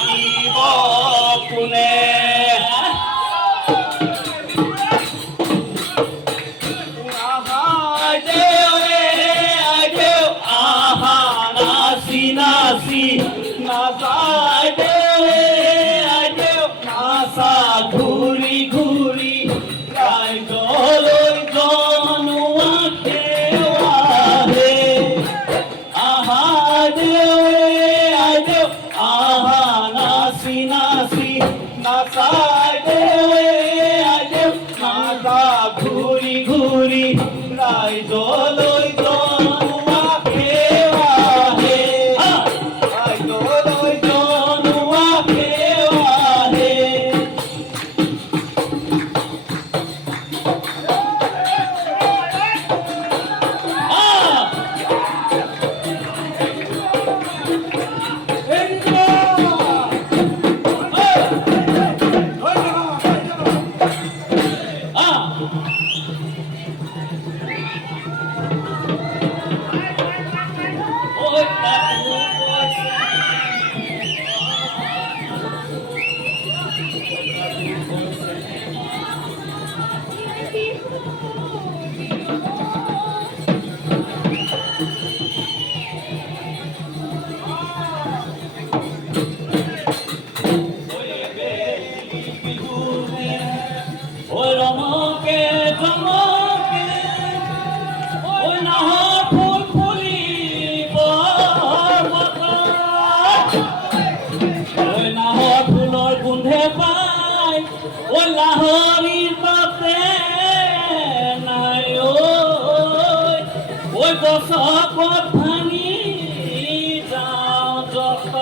লাগিব কোনে নাচি নাচাই নাচা ঘূৰি ঘূৰি ৰাইজলৈ জনোৱাকে আহে আহা দেৱে আহা নাচি নাচি নাচাই দেৱে নাচা ঘূৰি ঘূৰি ৰাইজলৈ জনোৱাকে আহে ৰাইজলৈ জনোৱাকে আহে লাহৰিৰ পাতে নাই ঐ গছকত ভাঙি যাওঁ যত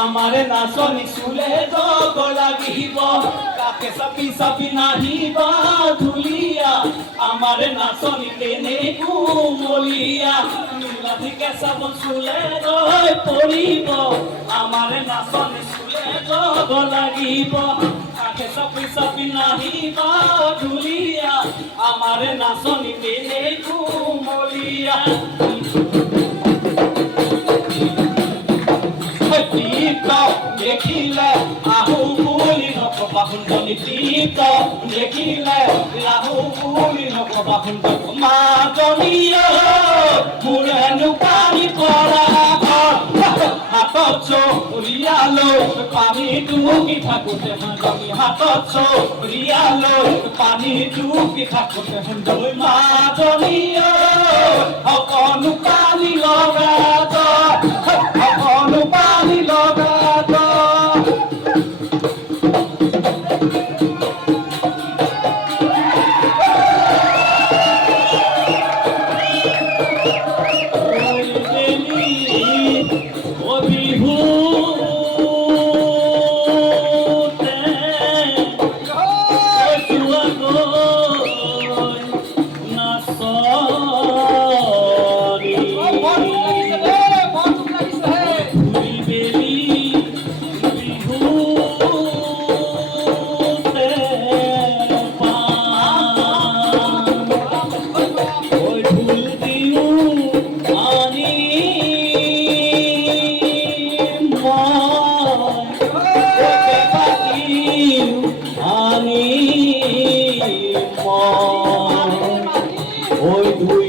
আমারে নাচনি চুলে জগ লাগিব কাকে চাপি চাপি নাহিবা ধুলিয়া আমারে নাচনি তেনে কুমলিয়া নীলাধিকে চাবন চুলে ৰৈ পৰিব আমারে নাচনি চুলে জগ লাগিব কাকে চাপি চাপি নাহিবা ধুলিয়া আমারে নাচনি তেনে কুমলিয়া দেখিলে আহু বুলি নকবা সুন্দৰী দেখিলে আহু বুলি নকবা সুন্দৰী মাজনীয়ে মোৰে নুপানি পৰা পানী টুকি থাকোতে আমি হাতত চৰিয়ালৈ পানী টুকি থাকোতে সুন্দৰ মাজনীয় অকণো পানী লগা অকণো পানী লগা Oi,